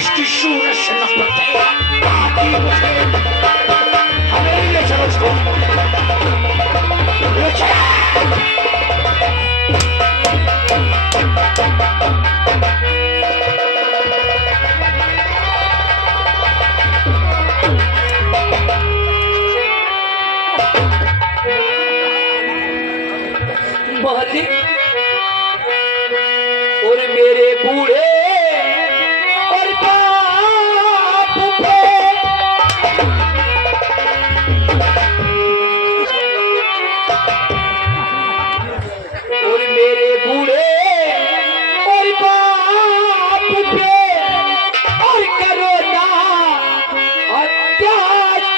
इसकी सूरत से नफरत है। आती मुझे हमें ले चलो इसको, ले चलो। मालिक और मेरे बूढ़े और बाप पे और मेरे बूढ़े और बाप पे और करो ना अत्याचार।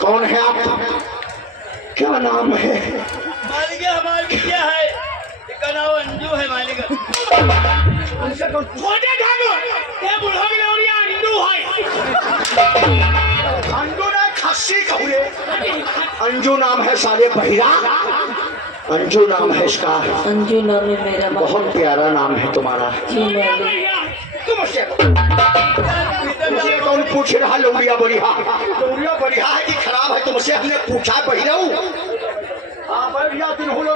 कौन है आप? क्या नाम है? मालिक हमारी क्या है? इसका नाम अंजू है मालिक। छोटे ठाकुर ये बुढ़ा की लौड़िया अंजू है। अंजू ना खस्सी कहूए। अंजू नाम है साले बहिरा। अंजू नाम है इसका। अंजू नाम है मेरा। बहुत प्यारा नाम है तुम्हारा। जी मालिक। तुमसे कौन पूछ रहा? लौड़िया बढ़िया, लौड़िया बढ़िया है कि खराब है? तुमसे हमने पूछा बहिरा। बढ़िया दिन हो लो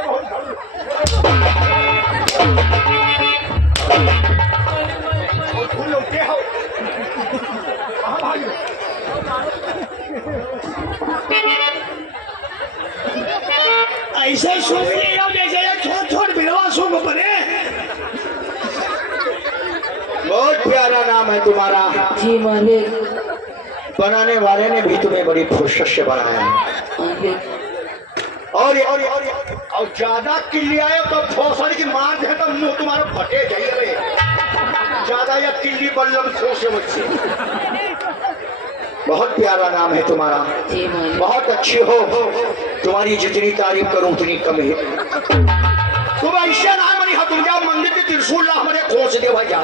ऐसे सूख नहीं रहो जैसे छोट छोट बिलवा सूख पड़े। बहुत प्यारा नाम है तुम्हारा। जी मालिक। बनाने वाले ने भी तुम्हें बड़ी फुर्सत से बनाया है। और ज्यादा किल्ली आए तो ठोसर की मार दे तो मुंह तुम्हारा फटे जाइए। ज्यादा या किल्ली बल्लम ठोसे बच्चे। बहुत प्यारा नाम है तुम्हारा। जी मालिक। बहुत अच्छी हो, तुम्हारी जितनी तारीफ करूं उतनी कम है। तुम ऐसे नाम नहीं हो, तुम क्या मंदिर के त्रिशूल ला हमारे खोस दे भाई जा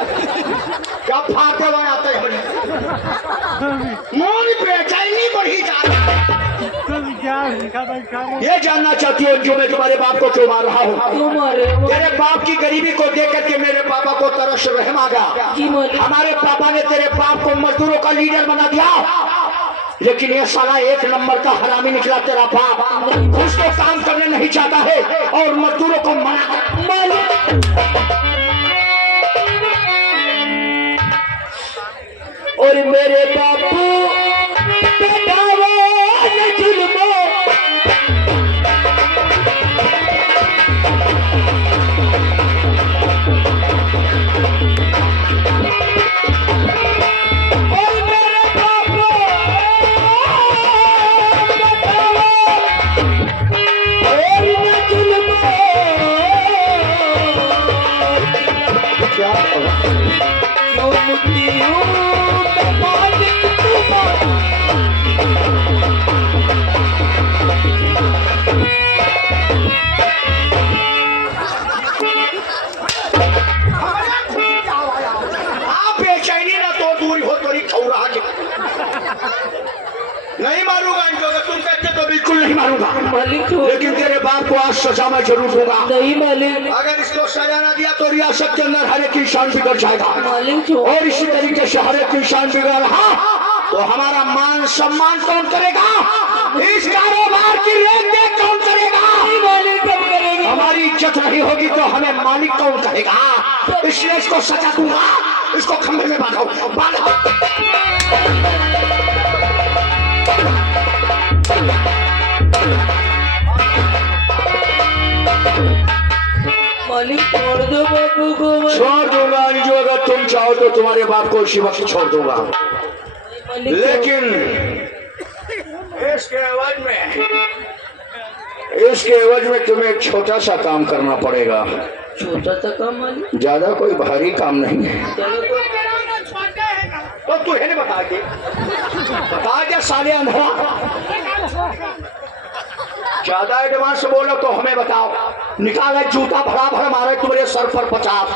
क्या फाटे हुए आते हैं बड़ी मोन बेचैनी बढ़ी जा। ये जानना चाहती हो जो मैं तुम्हारे बाप को क्यों मार रहा हूँ? क्यों मारे? तेरे बाप की गरीबी को देख करके मेरे पापा को तरस रहम आ गया। जी मालिक। हमारे पापा ने तेरे बाप को मजदूरों का लीडर बना दिया, लेकिन ये साला एक नंबर का हरामी निकला तेरा बाप। उसको काम करने नहीं चाहता है और मजदूरों को मना। और मेरे बापू जुल्मो नहीं मारूंगा इनको, अगर तुम कहते तो बिल्कुल नहीं मारूंगा मालिक। लेकिन तेरे बाप को आज सजा मैं जरूर दूंगा। नहीं मालिक। अगर इसको सजा ना दिया तो रियासत के अंदर हर एक इंसान बिगड़ जाएगा मालिक। और इसी तरीके से हर एक इंसान बिगड़ रहा तो हमारा मान सम्मान कौन करेगा? इस कारोबार की रेख देख कौन करेगा? होगी तो हमें मालिक कौन कहेगा? इसलिए इसको सजा दूंगा, इसको खंभे में बांधो, बांधो। मालिक छोड़ दो बापू को। छोड़ दूंगा अंजू, अगर तुम चाहो तो तुम्हारे बाप को इसी वक्त छोड़ दूंगा, लेकिन इसके एवज में तुम्हें एक छोटा सा काम करना पड़ेगा। छोटा सा काम मालिक? ज्यादा कोई भारी काम नहीं है। तो तू है बता दे साले अंधरा, ज्यादा एडवांस बोलो तो हमें बताओ। निकाले जूता भरा भरा मारे तुम्हारे सर पर 50।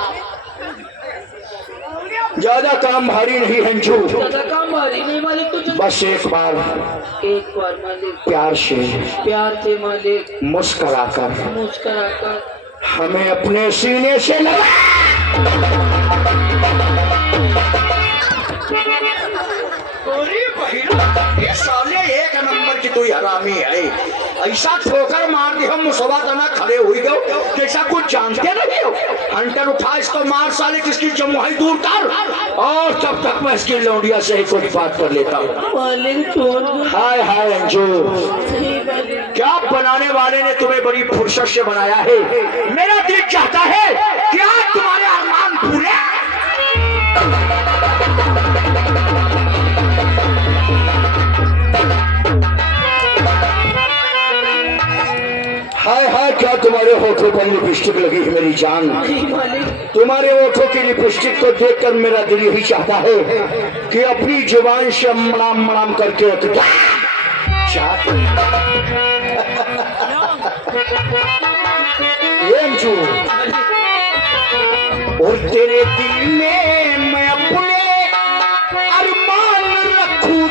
ज्यादा काम भारी नहीं है अंजू, ज्यादा काम भारी नहीं मालिक। तो बस एक बार मालिक प्यार से मालिक मुस्कुराकर हमें अपने सीने से लगा। ये साले एक नंबर की तू हरामी है, ऐसा ठोकर मार दी हम मुसवा तना खड़े हुई गए जैसा कुछ जानते नहीं हो। हंटर उठा इसको मार साले, किसकी जमुआई दूर कर, और तब तक मैं इसकी लौंडिया से ही कुछ बात कर लेता हूँ। मालिक छोड़ दो। हाय हाय अंजू, क्या बनाने वाले ने तुम्हें बड़ी फुर्सत से बनाया है। मेरा दिल चाहता है कि आज तुम्हारे अरमान पूरे। हाय हाय, क्या तुम्हारे होठों पर लिपस्टिक लगी है मेरी जान। तुम्हारे होठों की लिपस्टिक को देखकर मेरा दिल यही चाहता है कि अपनी जुबान से मड़ाम मड़ाम करके अंजू, और तेरे दिल में मैं अपने अरमान रखूं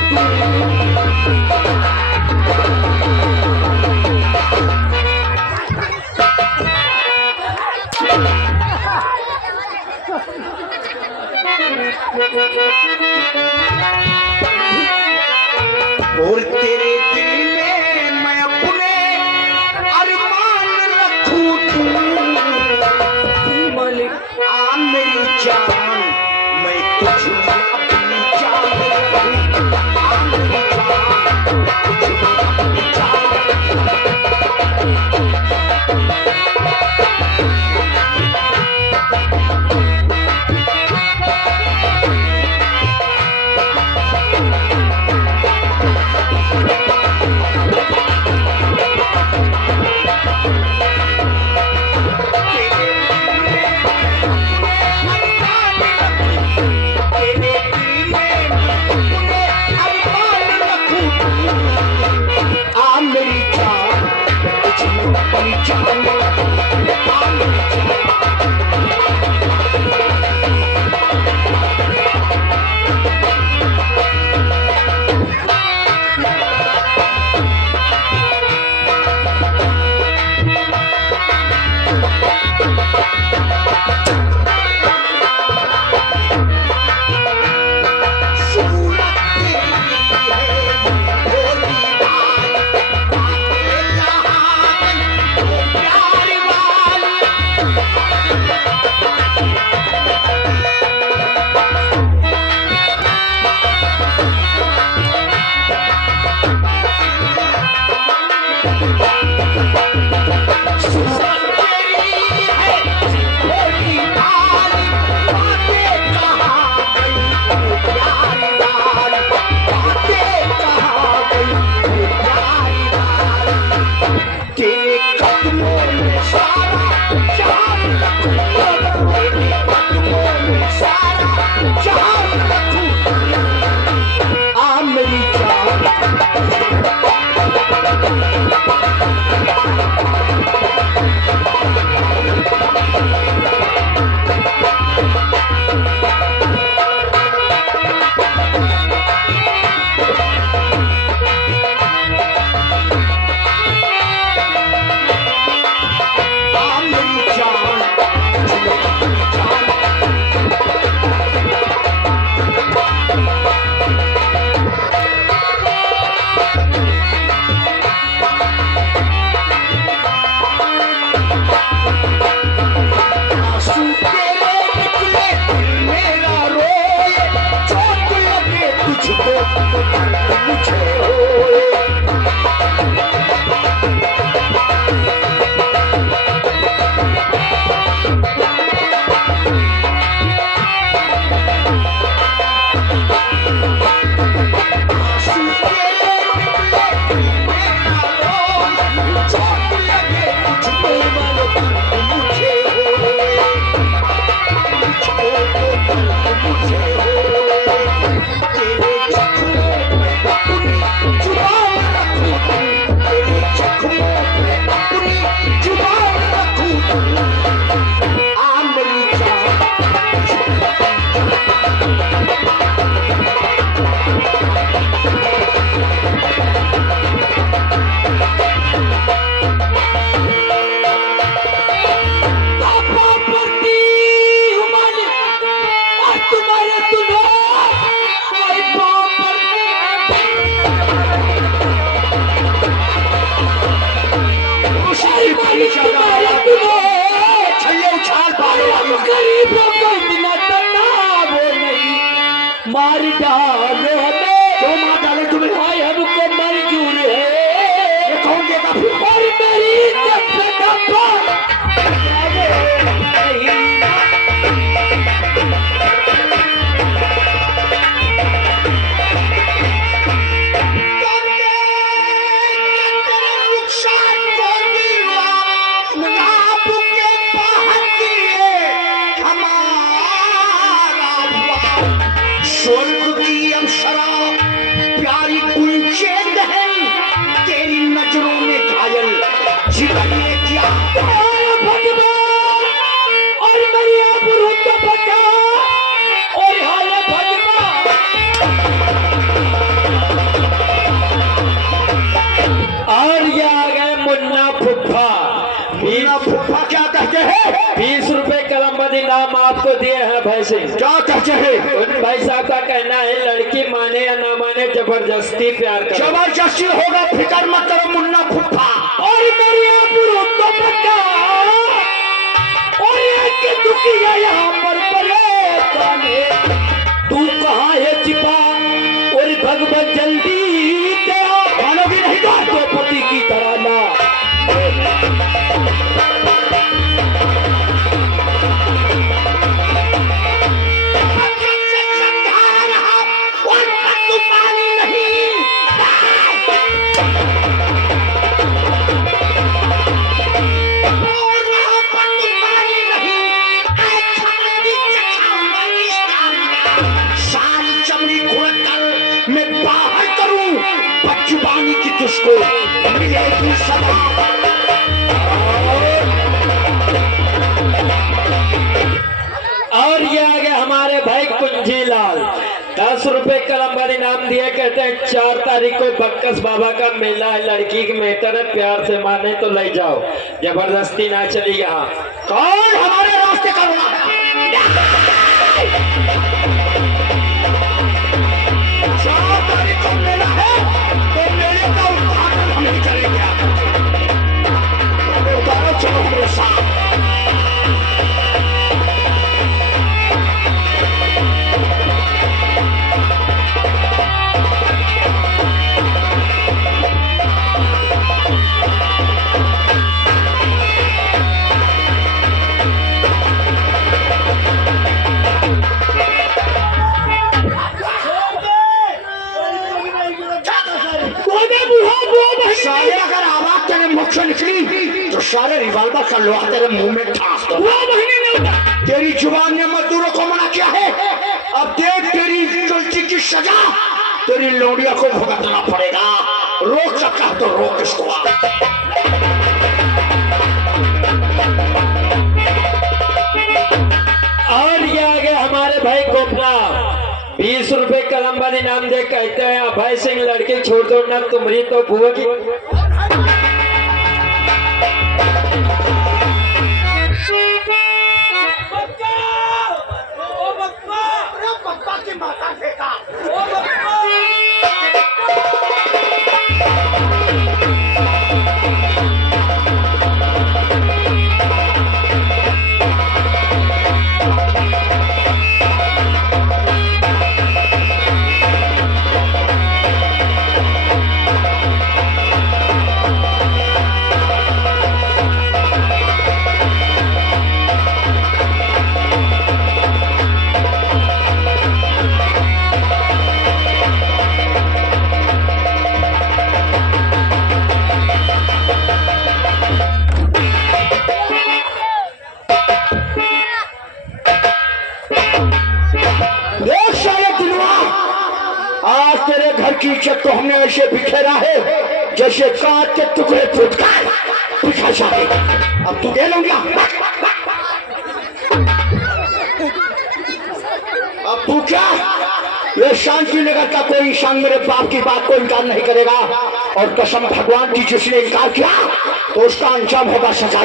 और तेरे दिल में मैं अपने अरमान रखूं मालिक। आ मेरी जान, मैं तुझ में अपनी जान रखूं। आ मेरी जान, तुझ में अपनी जान। आपकी बड़ी छल्ले उछाल पाने वाली गरीबों को इतना तनाव नहीं, मार डालो हमें, क्यों मार डाले तुम्हें? भाई हमको मंजूर है, ये कौन देगा फिर? और मेरी इज्जत पे धब्बा स्वर्ग की अप्सरा प्यारी कुंचे दहन तेरी नजरों में घायल जीवन ने किया भगवान, और मेरी आबरू तो बचा, और हाय भगवान। और ये आ गए मुन्ना फुफ्फा। मुन्ना फुफ्फा क्या कहते हैं? 20 रुपए कलमबंदी नाम आपको दिए हैं भाई सिंह। क्या कहते हैं? उन भाई साहब का कहना है लड़की माने या ना माने जबरदस्ती प्यार करो। जबरदस्ती होगा, फिक्र मत करो मुन्ना फुफ्फा। और मेरी आबरू तो बचा, और एक दुखिया यहाँ पर परेशान है, तू कहाँ है छिपा, और भगवान जल्दी तेरा मानोगी नहीं तो पति की तरह ना। मैं बाहर करूं बचपानी की तुझको मिलेगी सदा। और ये आ गए हमारे भाई कुंजी लाल। 10 रुपए कलमबंदी नाम दिया, कहते हैं 4 तारीख को बक्कस बाबा का मेला है, लड़की की मेहतर है, प्यार से माने तो ले जाओ, जबरदस्ती ना चली यहाँ। कौन हमारे रास्ते का रोना है? 4 तारीख को मेला है तो मेले का उद्घाटन हम ही करेंगे। उतारो चलो मेरे साथ। सारे अगर आवाज तेरे मुख से निकली तो सारे रिवाल्वर का लोहा तेरे मुंह में ठास दो। तेरी जुबान ने मजदूरों को मना किया है, अब देख तेरी गलती की सजा तेरी लोडिया को भुगतना पड़ेगा। रोक सकता है तो रोक इसको। और ये आ गए हमारे भाई गोपना। 20 रुपए कलमबंदी नाम दे, कहते हैं भाई सिंह लड़की छोड़ दो ना, तुम्हारी तो बुआ की। आज तेरे घर की इज्जत तो हमने ऐसे बिखेरा है जैसे काट के टुकड़े फुटकार बिखर जाते। अब तू दे लूंगा। अब तू क्या, ये शांति नगर का कोई इंसान मेरे बाप की बात को इनकार नहीं करेगा, और कसम भगवान की जिसने इनकार किया तो उसका अंजाम होगा सजा।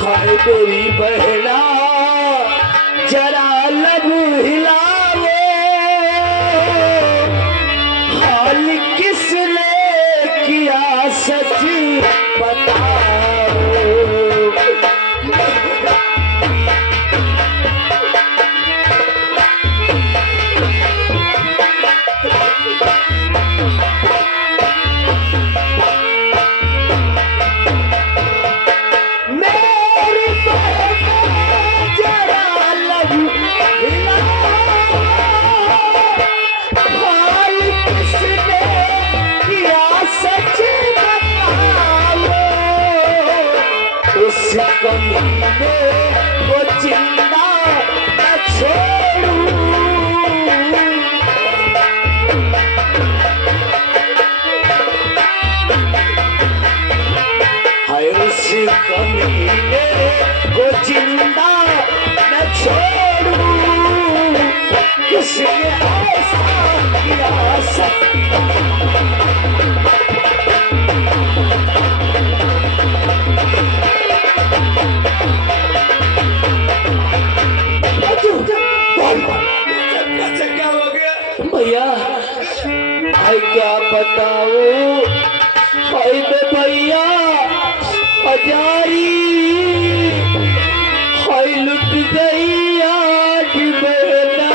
हाय मेरी बहना जरा लब हिलाओ, हाल किसने किया सच बताओ। कमीने को जिंदा न छोड़ूं, हाय उस कमीने को जिंदा न छोड़ूं, किसने ऐसा किया सकता। भैया हाय क्या बताऊं, हाय बे भैया हजारी, हाय लुट गई आज बेटा।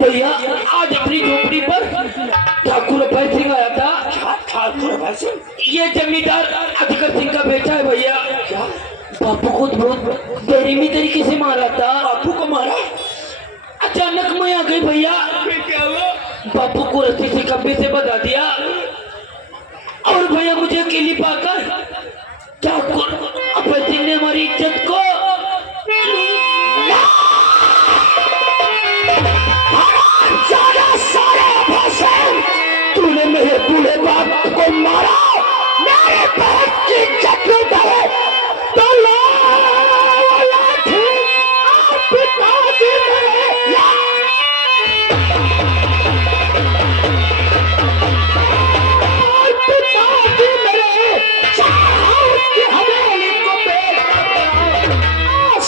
भैया आज अपनी झोपड़ी पर ठाकुर भाई सिंह आया था। ठाकुर भाई सिंह ये जमींदार अधिकार सिंह का बेटा है भैया। बापू को बहुत बेरहमी तरीके से मारा था। बापू को मारा? अचानक मैं आ गई भैया, बापू को रस्सी से खंबे से बधा दिया और भैया मुझे अकेली पाकर ठाकुर अभय सिंह ने हमारी इज्जत को तूने मेरे बूढ़े बाप को मारा, मेरे बहन की इज्जत लुटाए तो लाठी आप पिताजी मेरे पिताजी मेरे चाहो उसकी हवेली को बेच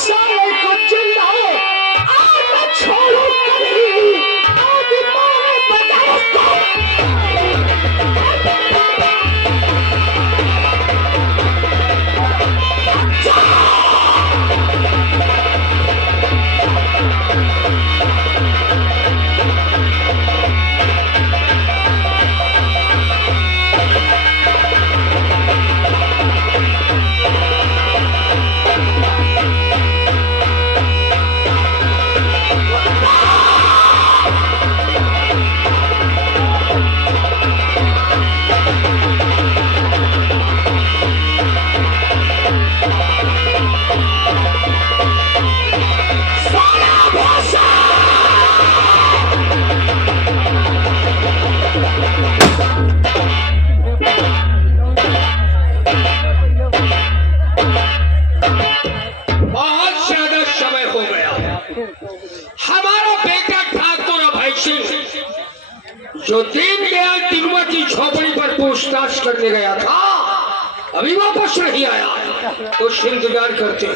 सारे को चिल्लाओ आज छोड़ो कभी आज मारे बजाओ जो दीनदयाल तिरुवा की झोपड़ी पर पूछताछ करने गया था अभी वापस नहीं आया, कुछ इंतजार करते।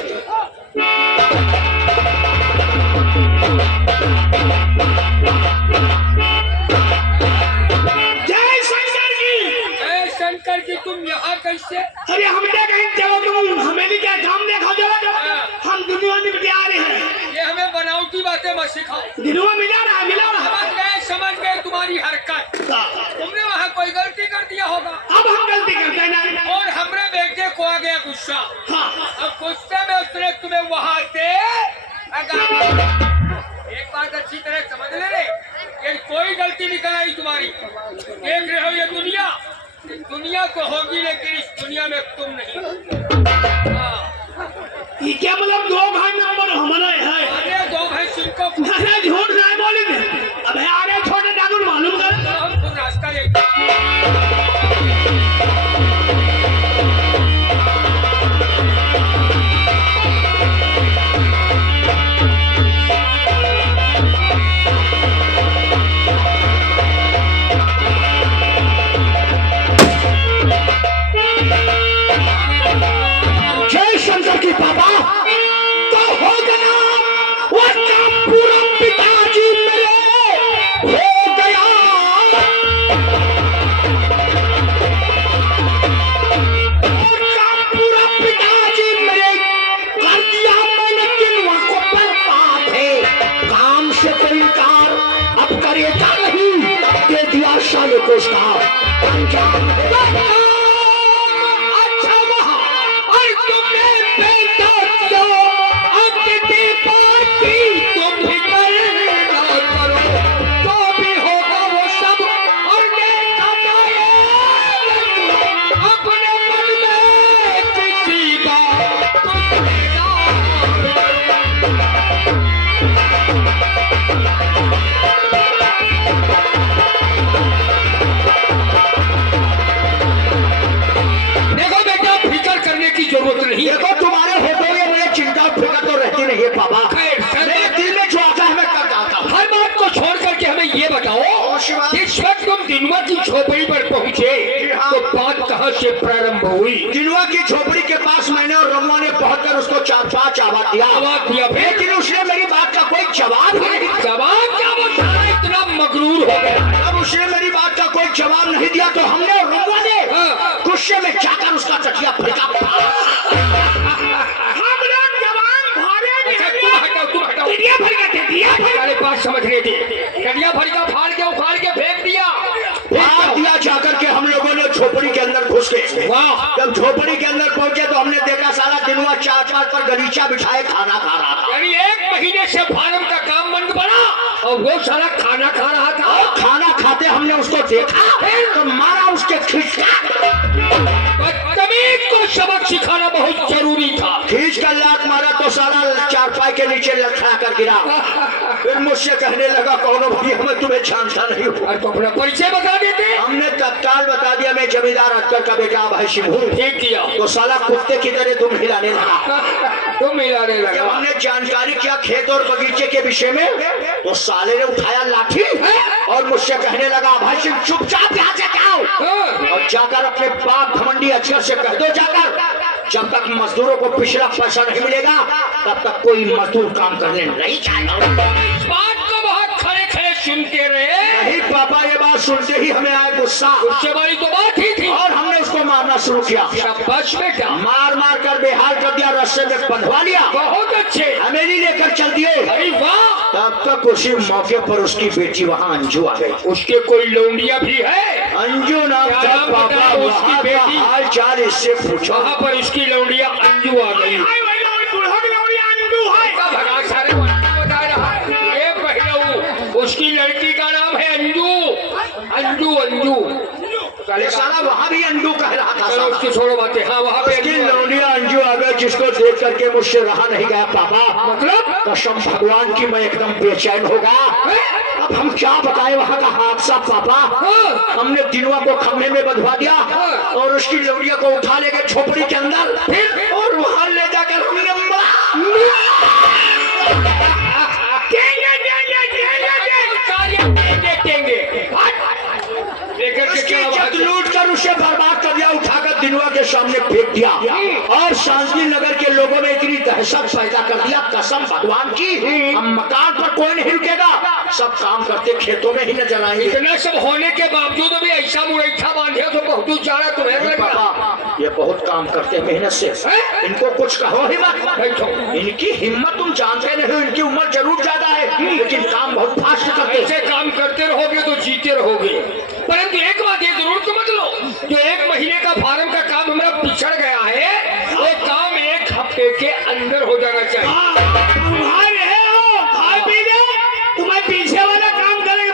कोई गलती नहीं कराई तुम्हारी। देख रहे हो ये दुनिया, दुनिया तो होगी लेकिन इस दुनिया में तुम नहीं। हाँ। ये क्या मतलब 2 भाई नंबर हमारा है? अरे 2 भाई सिंह अरे झूठ नहीं बोली थे। अबे आगे छोटे ठाकुर मालूम कर। हम खुद रास्ता ले जय शंकर की बाबा तो हो गया वो काम पूरा, पिताजी मेरे हो गया। वो काम पूरा पिताजी मेरे कर दिया मैंने, किनुआ को बर्बाद है। काम से कोई इनकार अब करेगा नहीं, दे दिया शान को उसका अंजाम। अच्छा वहाँ और तुमने बेटा दो अपनी पार्टी तुम भी करना करो, तो भी होगा वो सब और देखा जाएगा अपने मन में किसी बात देखो बेटा, फिक्र करने की जरूरत नहीं है। देखो तुम्हारे होते हुए मुझे चिंता फिक्र तो रहती नहीं है बाबा। खैर, मेरे दिल में जो आता है मैं कर डालता हूँ। हर बात को छोड़ करके हमें ये बताओ, शिवा। इस वक्त तुम दिनवा की झोपड़ी पर पहुँचे हाँ। तो बात कहाँ से प्रारंभ हुई? दिनवा की झोपड़ी के पास मैंने और रमुआ ने पहुंचकर उसको 4-5 आवाज दिया, आवाज दिया, फिर? लेकिन उसने मेरी बात का कोई जवाब ही नहीं। जवाब क्या? वो सारा इतना मगरूर हो गया। अब उसने मेरी बात का कोई जवाब नहीं दिया तो हमने और रमुआ ने हाँ। गुस्से में जाकर उसका तकिया फेंका। हम लोग जवान भागे अच्छा, नहीं। तुम हटाओ, तुम हटाओ। दिया भर का दे दिया। अरे बात समझ रहे थे, कड़िया भर का फाड़ के उखाड़ के फेंक दिया। मार दिया जाकर के हम लोगों ने झोपड़ी के अंदर घुस गए। वाह, जब झोपड़ी के अंदर पहुंचे तो हमने देखा सारा दिनवा 4-4 पर गलीचा बिछाए खाना खा रहा था। यानी 1 महीने से फार्म का काम बंद पड़ा और वो सारा खाना खा रहा था। और खाना खाते हमने उसको देखा तो मारा उसके खिसका। बदतमीज को सबक सिखाना बहुत जरूरी था। खींच कर लात मारा तो सारा चारपाई के नीचे लटका कर गिरा। फिर मुझसे कहने लगा कौन भैया, मैं तुम्हें जानता नहीं हूँ। और तो अपना परिचय बता देते। हमने तत्काल बता दिया मैं जमींदार अख्तर का बेटा भाई सिंह हूँ। ठीक किया। तो साला कुत्ते की तरह तुम हिलाने लगा। तुम मिलाने जब लगा। हमने जानकारी किया खेत और बगीचे के विषय में तो साले ने उठाया लाठी और मुझसे कहने लगा भाई सिंह चुपचाप यहाँ से जाओ हाँ। और जाकर अपने बाप घमंडी अक्षर से कह दो जाकर, जब तक मजदूरों को पिछला पैसा नहीं मिलेगा तब तक कोई मजदूर काम करने नहीं जाएगा। इस बात को बहुत खड़े खड़े सुनते रहे। नहीं पापा, ये बात सुनते ही हमें आया गुस्सा उससे बड़ी तो बात ही थी। और हमने उसको मारना शुरू किया। शाबाश बेटा, मार मार कर बेहाल कर दिया, रस्से में बंधवा लिया, बहुत अच्छे। हमें लेकर चल दिए। अरे वाह, तब तक उसी मौके पर उसकी बेटी वहाँ अंजू आ गई। उसके कोई लौंडिया भी है? अंजू नाम क्या था नाम पापा, बताया उसकी वहाँ का बेटी? हाल चाल इससे पूछो। वहाँ पर उसकी लौंडिया अंजू आ गई। आई वही लोग दूल्हा की लौड़ी अंडू है। का भगा सारे बता रहा है। ये पहलू, उसकी लड़की का नाम है अंजू। अंजू अंजू ये साला वहाँ भी अंजू कह रहा था। चलो साला। उसकी छोड़ो बातें। हाँ, वहाँ पे उसकी अंजू है। लौंडिया अंजू आ गई जिसको देख करके मुझसे रहा नहीं गया पापा। मतलब? कसम भगवान की मैं एकदम बेचैन होगा। अब हम क्या बताएं वहाँ का हादसा पापा। हाँ। हमने दिनवा को खम्भे में बंधवा दिया हाँ। और उसकी लौंडिया को उठा ले गए झोपड़ी के अंदर, फिर? और वहाँ ले जाकर हमने उसकी इज्जत लूट कर उसे बर्बाद कर दिया, उठाकर दिनवा के सामने फेंक दिया और शांति नगर के लोगों में इतनी दहशत पैदा कर दिया। कसम भगवान की, हम मकान पर कोई नहीं रुकेगा, सब काम करते खेतों में ही नजर आएंगे। इतना सब होने के बावजूद भी ऐसा मुरैठा बांधे तो बहुत ज्यादा तुम्हें लगा। पापा ये बहुत काम करते हैं मेहनत से, इनको कुछ कहो ही मत। बैठो। इनकी हिम्मत तुम जानते नहीं हो, इनकी उम्र जरूर ज्यादा है लेकिन काम बहुत फास्ट करते हैं। ऐसे काम करते रहोगे तो जीते रहोगे। परंतु एक बात ये जरूर समझ लो, जो 1 महीने का फार्म का काम हमारा पिछड़ गया है, वो काम 1 हफ्ते के अंदर हो जाना चाहिए। तुम्हारे हो खाए पी ले, तुम्हें पीछे वाला काम करेंगे।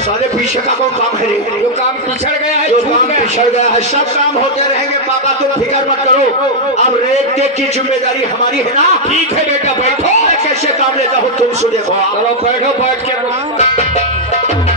साले पीछे का कौन काम है रे? जो काम पिछड़ गया है, जो छूट काम गया। पिछड़ गया है, सब काम होते रहेंगे पापा, तुम फिक्र मत करो। अब रेत देख की जिम्मेदारी हमारी है ना। ठीक है बेटा, बैठो। मैं कैसे काम लेता हूँ तुम सुन देखो। चलो बैठो, बैठ के